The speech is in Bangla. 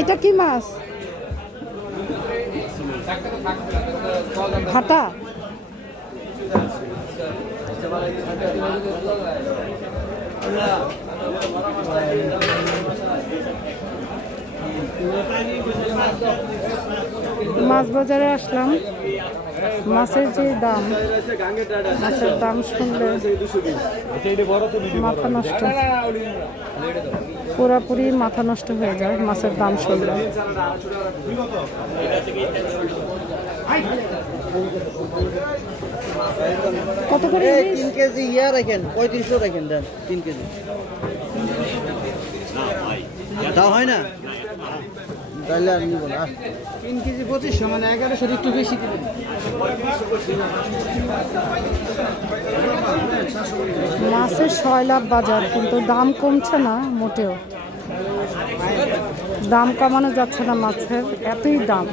এটা কি মাছ? ভাটা। মাছ বাজারে আসলাম। মাছের যে দাম, মাছের দাম শুনলে মাথা নষ্ট, পুরাপুরি মাথা নষ্ট হয়ে যায় মাছের দাম শুনলে। কত করে? 3 কেজি ইয়া রাখেন, 3500 রাখেন, দেন 3 কেজি। তাও হয় না, তাহলে আর নিব না। 3 কেজি 2500 মানে 1100 একটু বেশি দিবেন। মাছের শয়লাভ বাজার, কিন্তু দাম কমছে না মোটেও। দাম কমানো যাচ্ছে না মাছের, এতই দাম।